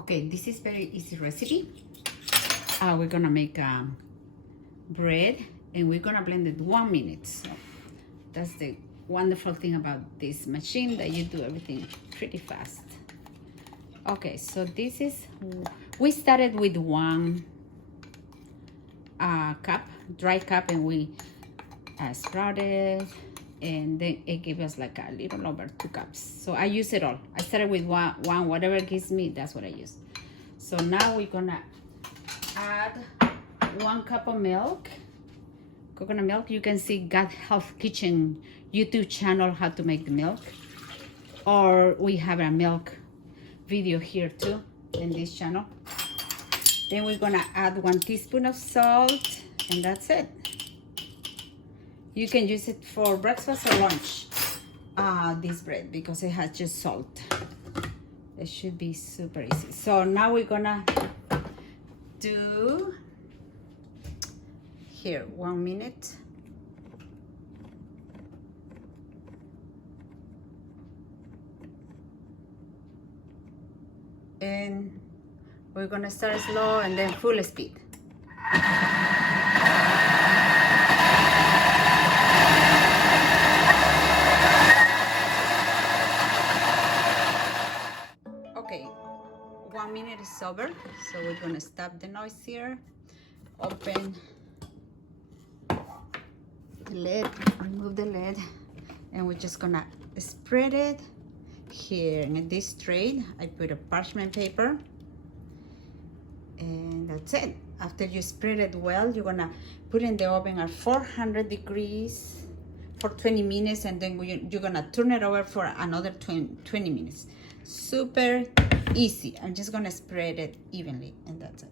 Okay, this is very easy recipe. We're gonna make bread and we're gonna blend it 1 minute. So that's the wonderful thing about this machine, that you do everything pretty fast. Okay, so this is, we started with 1 cup, dry cup, and we sprouted, and then it gave us like a little over 2 cups. So I use it all. I started with one, whatever it gives me, that's what I use. So now we're gonna add 1 cup of milk, coconut milk. You can see Gut Health Kitchen YouTube channel how to make the milk, or we have a milk video here too in this channel. Then we're gonna add 1 teaspoon of salt, and that's it. You can use it for breakfast or lunch, this bread, because it has just salt. It should be super easy. So now we're gonna do here 1 minute. And we're gonna start slow and then full speed. Okay, 1 minute is over, so we're gonna stop the noise here, open the lid, remove the lid, and we're just gonna spread it here in this tray. I put a parchment paper, and that's it. After you spread it well, you're gonna put in the oven at 400 degrees for 20 minutes, and then you're gonna turn it over for another 20 minutes. Super easy. I'm just gonna spread it evenly, and that's it.